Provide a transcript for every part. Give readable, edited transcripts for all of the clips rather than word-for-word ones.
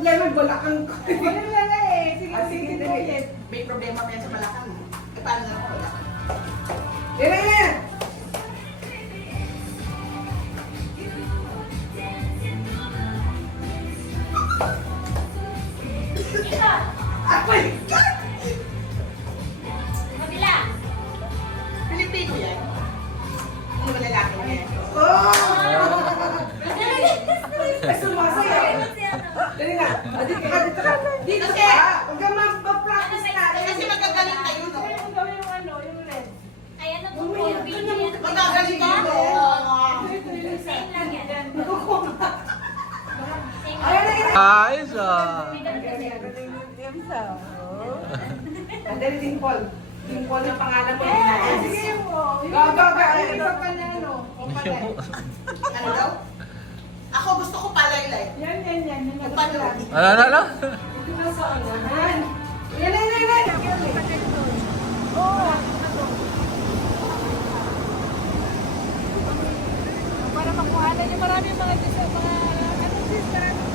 problema, balakang ko. Wala na eh. Sige, Ah, sige, sige, sige. May problema pa yan sa Malakang. Eh, paano na ako wala? Yan na yan! Ah, my God! Kabila. Pilipino yan. Hindi ba lalaki yan? Oh! Ay, sumasaya. Dali nga. Dito ka, dito ka. Dito Kasi- ka. Huwag kang mag-practice na. Kasi magagaling kayo, no? Yung gawin yung ano, yung red. Ay, ano po po? Video yan. Magagaling kayo, no? Same lang yan. Same Ayun na lang. yun. Ayos ah. Ang dali, Dimple. Dimple na pangalan mo. Sige mo. Go, go, go. Yung isa pa niya, ano. O pala. Ano daw? Ako gusto ko palaylay. Yan. Yung Yung panood. Ano? Dito na sa unahan. Yan na, yan na. Oo. Para makuha na niyo maraming mga dito, mga ano sis, maraming mga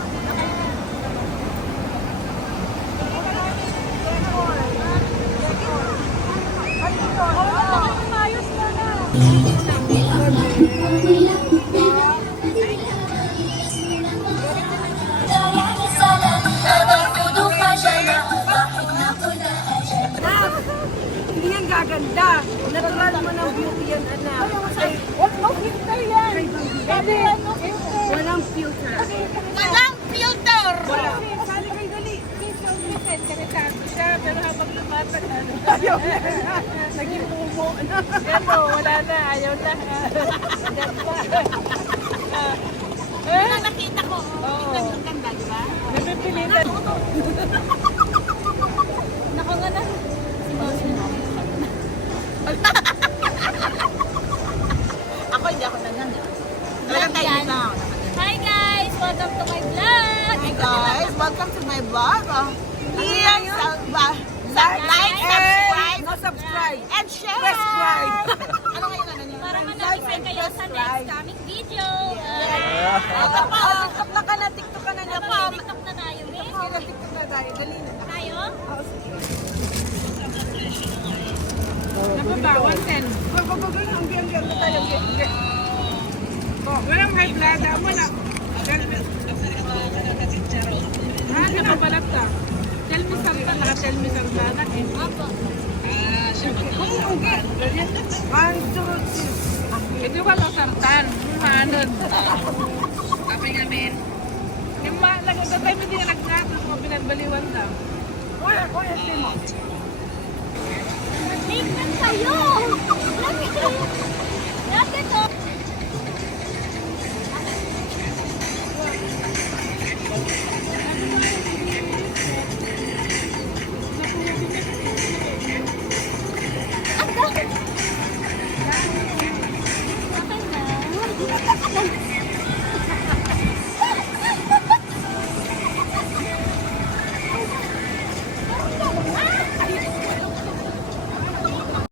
Hindi yan gaganda. Natural mo ng beauty yan, anak. no filter yan. Baby, no filter. Walang filter. Walang filter! Sali kayo dali. Karitado siya, pero habang lumatag, ano, ayaw na. Naging bumo. Yan o, wala na, ayaw na. Yan pa. Yun ang nakita ko. Oo. Ang ganda, di ba? Napipilitan. Naku nga na. Ako hindi ako naganda. Talagang tayo na ako. Hi guys! Welcome to my vlog! Hi guys, welcome to my vlog. Please, like, subscribe, No subscribe. and share. Subscribe. Ano ngayon ano niyo? Para manotify kayo sa next coming video. Ito pa. TikTok na ka na, TikTok ka na niya pa. TikTok na tayo, miss. TikTok na tayo. Dali na. Tayo? Napabawan din. Go, go, go, go. Ang ganda tayo. Walang high blood. Wala. Ah, napabalat ka. Tell me something. Tell me something. Opo. One, two, three. Ito wala samtan. Manon. Kami namin. Yung malagay sa time hindi na nagkatos mo pinagbaliwan lang. Oy, mo. Tingnan kayo! Dati to. Okay na.